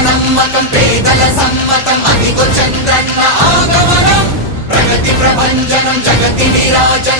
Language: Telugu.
నమ్మకం పేదల సమ్మతం అదిగో చంద్రన్న ఆగమనం. ప్రగతి ప్రభంజనం జగతి విరాజనం.